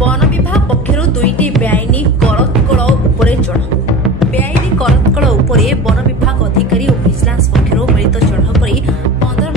one विभाग पक्षर दुईटी बेआईनी करतकल उपरे चढ़ाऊ बेआईनी करतकल उपरे वन विभाग अधिकारी और भिजिलांस पक्षर मिलित चढ़ाऊ कर 15